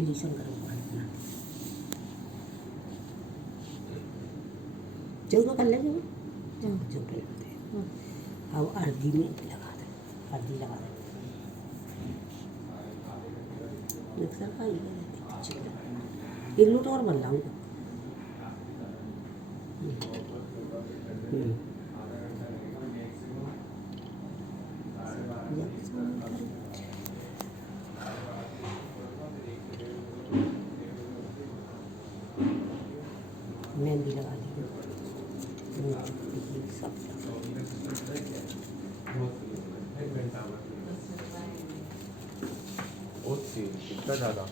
फिलिशन करूँगा चौदह कर लेंगे चौदह लगाते हैं। अब अर्धी में लगा दे, अर्धी लगा दे मिक्सर का एक लोट और बन लाऊंगा। मेहंदी लगा दी सब कितना ज़्यादा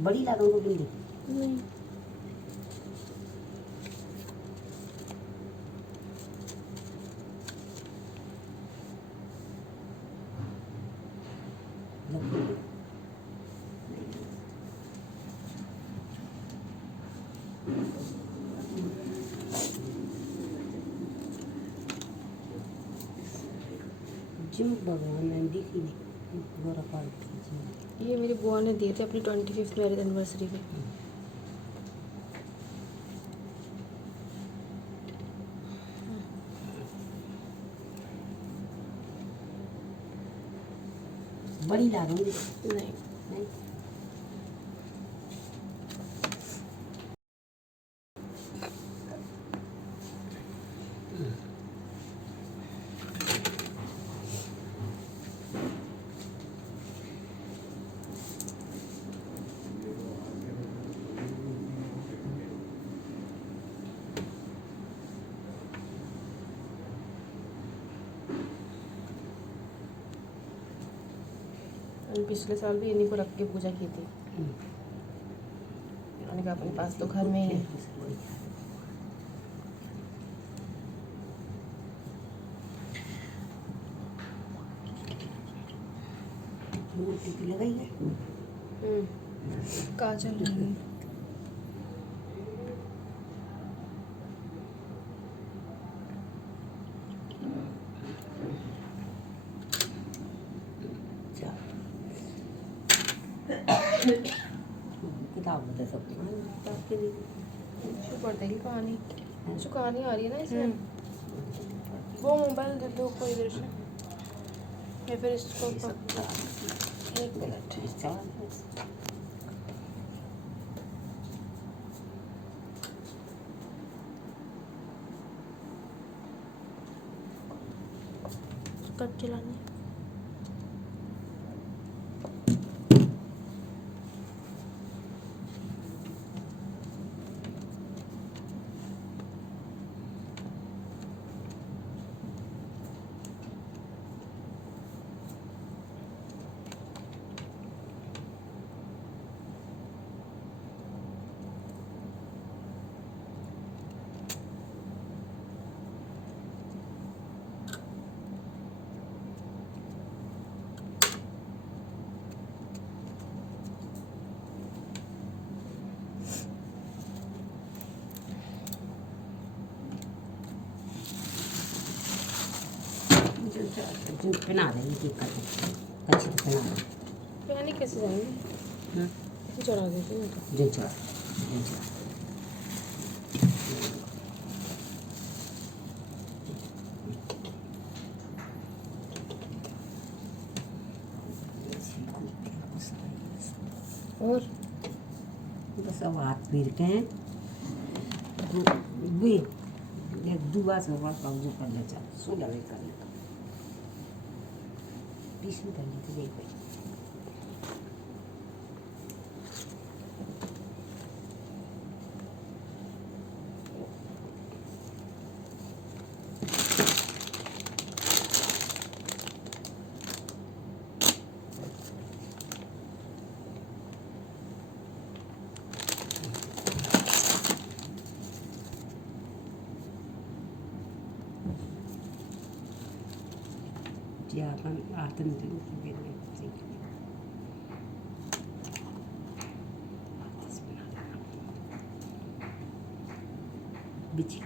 बड़ी ला दूँगा बिल्ली नहीं जो भगवान ने दिखी नहीं गोरा पाल ये मेरी बुआ ने दिए थे अपनी 25th मैरिज एनिवर्सरी पे। बड़ी ला दूँगी नहीं नहीं पिछले साल भी इन्हीं को रख के पूजा की थी। मैंने कहा अपने पास तो घर में ही है। टिकी लगाई है काजल रंग किताब बता सकती हूँ किताब के लिए जो पढ़ेगी कहानी जो कहानी आ रही है ना इसमें वो मोबाइल दे दो कोई इधर से या फिर इसको एक मिनट कट चलानी पहना देंगे ठीक कर अच्छे से पहना देंगे पहले कैसे जाएंगे चढ़ा देते हैं जो चढ़ा और बस अब हाथ पीर के एक दुआ से हुआ कब्जे कर ले जा सो लगे कर ले बीस में कर लेते देख भाई या अपन आतन दिन की बेल में बिछी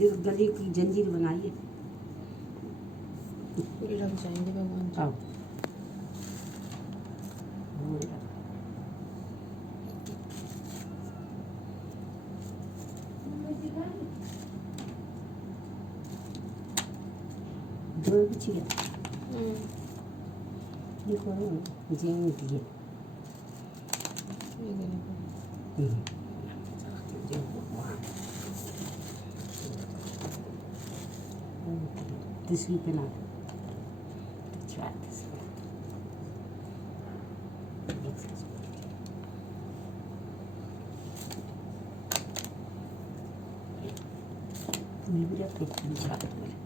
गले की जंजीर बनाई है। लग जाएंगे भगवान जी। आओ हो गया। दो बिछी है देखो जेन दिए ये देने को। जो वहाँ तस्वीर बना दो। चार तस्वीर एक साथ फूल भी रखे फूल चार फूल रखे।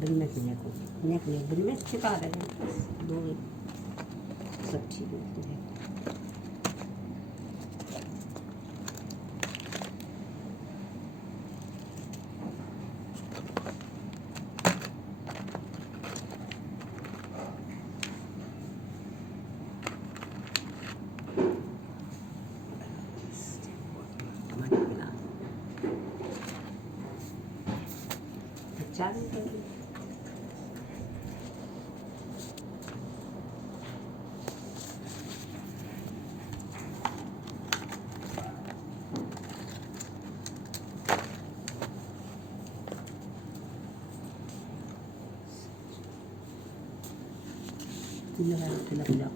बिलमेस नेक बिलमेस छिपा रहे हैं दो सब ठीक है। चालू कर दो। लग जाओ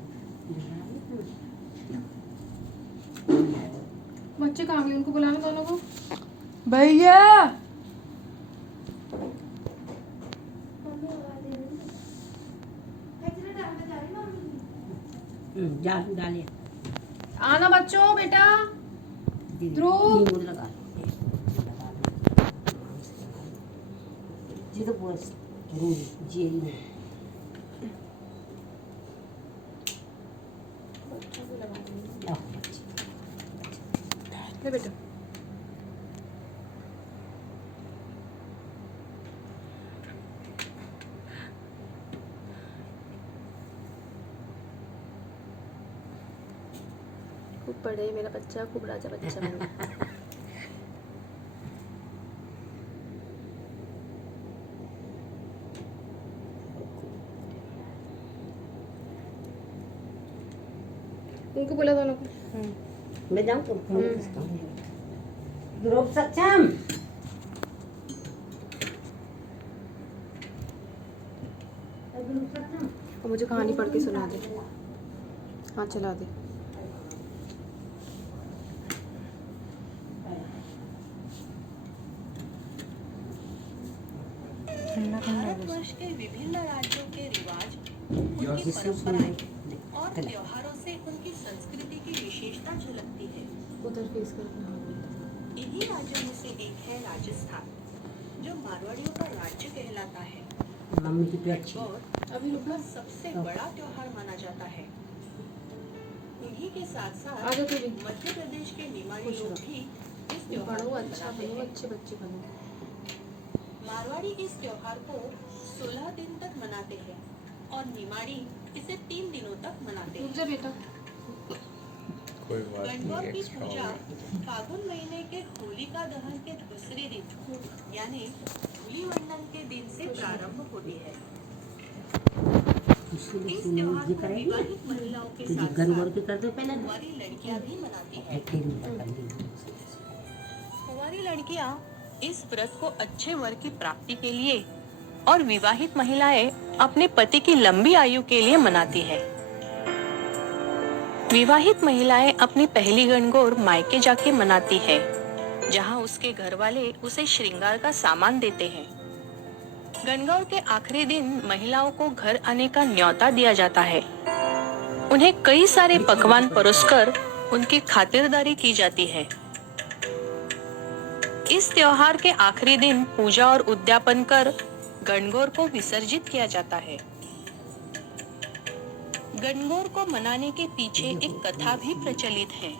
बच्चे कहाँ गए? उनको बुलाना दोनों को। भैया जादू डालिए आना बच्चों बेटा। ध्रुव। नींबू लगा जी तो बस जी ले बेटा। खूब पढ़े मेरा बच्चा, खूब राजा बच्चा बना। उनको बोला दोनों को। मैं जाऊँ तो ध्रुव सक्षम और मुझे कहानी पढ़ के सुना दे। हाँ चला दे। भारतवर्ष के विभिन्न राज्यों के रिवाज, उनकी परंपराएं और त्योहारों से उनकी संस्कृति की विशेषता झलकती है। उधर फेस करके। इन्हीं राज्यों में से एक है राजस्थान, जो मारवाड़ियों का राज्य कहलाता है मम्मी की प्यार और अभी रुको। सबसे बड़ा त्योहार माना जाता है। इन्हीं के साथ आजा साथ तू भी। मध्य प्रदेश के निमाड़ी खुश लोग रहो। भी इस त्योहार पढ़ो को अच्छा मनाते बनो, हैं। अच्छे बच्चे बनो। मारवाड़ी इस त्योहार को 16 दिन तक मनाते हैं और निमाड़ी इसे 3 दिनों तक मनाते रुक हैं। जा बेटा। कोई बात गणगौर नहीं, की एक्स्ट्रा हो पूजा गया। फागुन महीने के होलिका दहन के दूसरे दिन यानी धूलिवंदन के दिन से प्रारंभ होती है। इस त्योहार जी को करेगी विवाहित महिलाओं के तो साथ गनगौर साथ के कर दो पहले हमारी लड़कियां भी मनाती हैं। फिर कर ली। हमारी लड़कियां इस व्रत को अच्छे वर की प्राप्ति के लिए और विवाहित महिलाएं अपने पति की लंबी आयु के लिए मनाती है। विवाहित महिलाएं अपनी पहली गणगौर मायके जाके मनाती है, जहां उसके घर वाले उसे श्रृंगार का सामान देते हैं। गणगौर के आखिरी दिन महिलाओं को घर आने का न्योता दिया जाता है। उन्हें कई सारे पकवान परोसकर उनकी खातिरदारी की जाती है। इस त्योहार के आखिरी दिन पूजा और उद्यापन कर गणगौर को विसर्जित किया जाता है। गणगौर को मनाने के पीछे एक कथा भी प्रचलित है।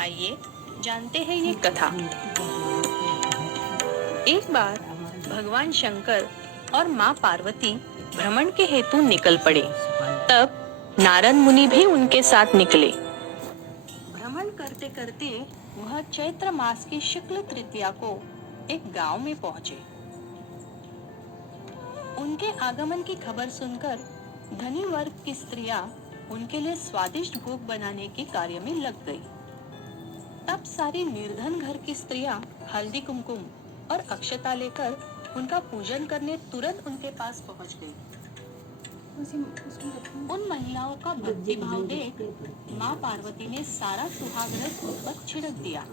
आइए जानते हैं ये कथा। एक बार भगवान शंकर और माँ पार्वती भ्रमण के हेतु निकल पड़े। तब नारद मुनि भी उनके साथ निकले। भ्रमण करते करते वह चैत्र मास की शुक्ल तृतीया को एक गांव में पहुंचे। उनके आगमन की खबर सुनकर धनी वर्ग की स्त्रियां उनके लिए स्वादिष्ट भोग बनाने के कार्य में लग गई। तब सारी निर्धन घर की स्त्रियां हल्दी कुमकुम और अक्षता लेकर उनका पूजन करने तुरंत उनके पास पहुंच गई। उन महिलाओं का भक्ति भाव देख माँ पार्वती ने सारा सुहाग रस उन पर छिड़क दिया।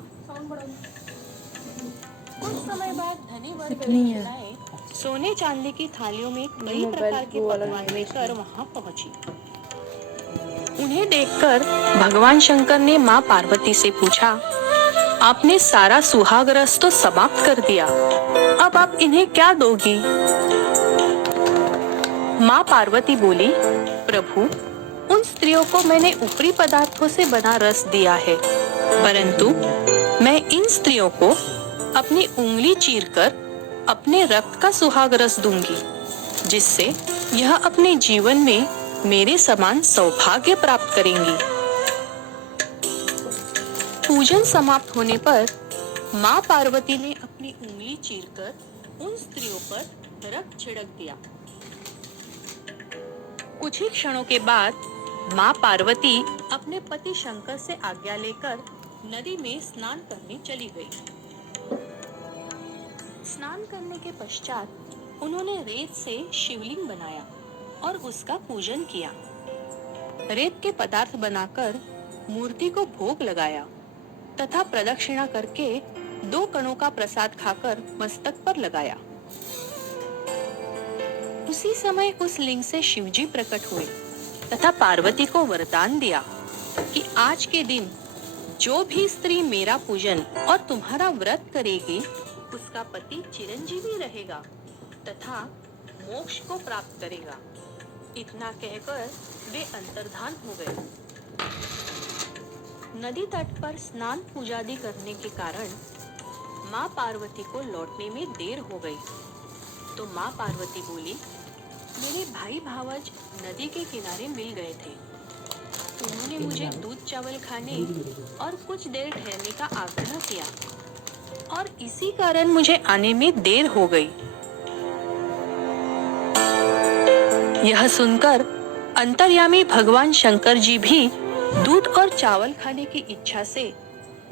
कुछ समय बाद धनी वर्ग की महिलाएं सोने चांदी की थालियों में कई प्रकार के पकवान लेकर वहां पहुंची। उन्हें देखकर भगवान शंकर ने माँ पार्वती से पूछा, आपने सारा सुहाग रस तो समाप्त कर दिया, अब आप इन्हें क्या दोगी? माँ पार्वती बोली, प्रभु, उन स्त्रियों को मैंने ऊपरी पदार्थों से बना रस दिया है, परंतु मैं इन स्त्रियों को अपनी उंगली चीरकर अपने रक्त का सुहाग रस दूंगी, जिससे यह अपने जीवन में मेरे समान सौभाग्य प्राप्त करेंगी। पूजन समाप्त होने पर माँ पार्वती ने अपनी उंगली चीरकर उन स्त्रियों पर रक्त छिड़क दिया। कुछ ही क्षणों के बाद माँ पार्वती अपने पति शंकर से आज्ञा लेकर नदी में स्नान करने चली गई। स्नान करने के पश्चात उन्होंने रेत से शिवलिंग बनाया और उसका पूजन किया। रेत के पदार्थ बनाकर मूर्ति को भोग लगाया तथा प्रदक्षिणा करके 2 कणों का प्रसाद खाकर मस्तक पर लगाया। उसी समय उस लिंग से शिवजी प्रकट हुए तथा पार्वती को वरदान दिया कि आज के दिन जो भी स्त्री मेरा पूजन और तुम्हारा व्रत करेगी उसका पति चिरंजीवी रहेगा तथा मोक्ष को प्राप्त करेगा। इतना कहकर वे अंतर्धान हो गए। नदी तट पर स्नान पूजादि करने के कारण माँ पार्वती को लौटने में देर हो गई। तो माँ पार्वती बोली, मेरे भाई भावज नदी के किनारे मिल गए थे। उन्होंने मुझे दूध चावल खाने और कुछ देर ठहरने का आग्रह किया और इसी कारण मुझे आने में देर हो गई। यह सुनकर अंतर्यामी भगवान शंकर जी भी दूध और चावल खाने की इच्छा से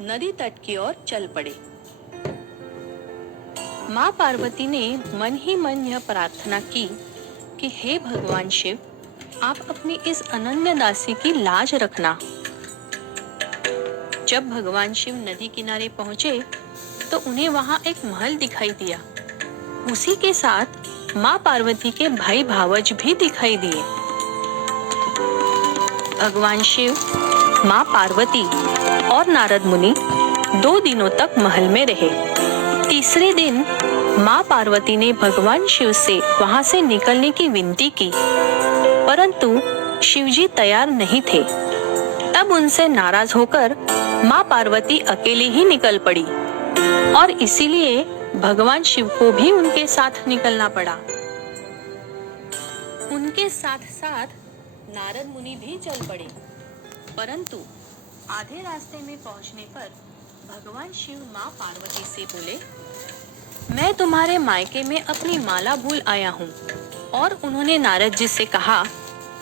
नदी तट की ओर चल पड़े। माँ पार्वती ने मन ही मन यह प्रार्थना की कि हे भगवान शिव, आप अपनी इस अनन्य दासी की लाज रखना। जब भगवान शिव नदी किनारे पहुंचे तो उन्हें वहां एक महल दिखाई दिया। उसी के साथ माँ पार्वती के भाई भावज भी दिखाई दिए। भगवान शिव, माँ पार्वती और नारद मुनि 2 दिनों तक महल में रहे। तीसरे दिन माँ पार्वती ने भगवान शिव से वहां से निकलने की विनती की, परंतु शिवजी तैयार नहीं थे। तब उनसे नाराज होकर माँ पार्वती अकेले ही निकल पड़ी और इसीलिए भगवान शिव को भी उनके साथ निकलना पड़ा। उनके साथ साथ नारद मुनि भी चल पड़े, परंतु आधे रास्ते में पहुंचने पर भगवान शिव माँ पार्वती से बोले, मैं तुम्हारे मायके में अपनी माला भूल आया हूँ। और उन्होंने नारद जी से कहा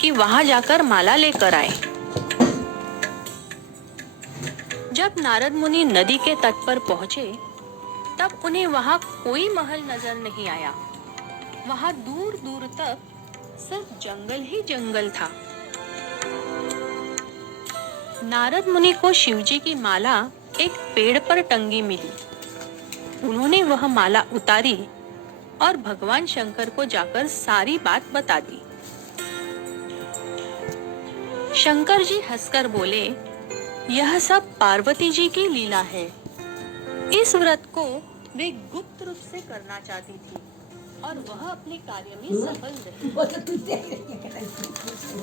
कि वहां जाकर माला लेकर आए। जब नारद मुनि नदी के तट पर पहुंचे तब उन्हें वहां कोई महल नजर नहीं आया। वहां दूर दूर तक सिर्फ जंगल ही जंगल था। नारद मुनि को शिवजी की माला एक पेड़ पर टंगी मिली। उन्होंने वह माला उतारी और भगवान शंकर को जाकर सारी बात बता दी। शंकर जी हंसकर बोले, यह सब पार्वती जी की लीला है। इस व्रत को वे गुप्त रूप से करना चाहती थी और वह अपने कार्य में सफल रही। वो तो तू देख रही है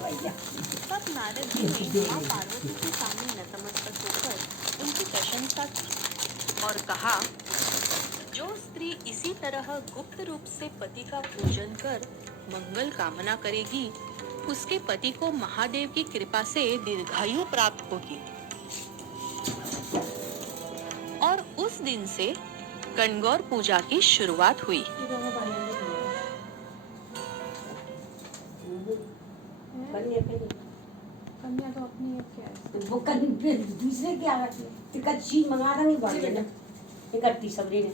भैया। तब नारद जी ने माँ पार्वती के सामने नतमस्तक होकर उनकी प्रशंसा की और कहा, जो स्त्री इसी तरह गुप्त रूप से पति का पूजन कर मंगल कामना करेगी, उसके पति को महादेव की कृपा से दीर्घायु प्राप्त होगी। और उस दिन से गणगौर पूजा की शुरुआत हुई। ये दोनों भाइयों ने दिए। कन्या पे कन्या तो अपनी अब क्या है? वो कल फिर दूसरे क्या रखे? टिकट शीट मंगा देंगे बढ़ 31 अप्रैल।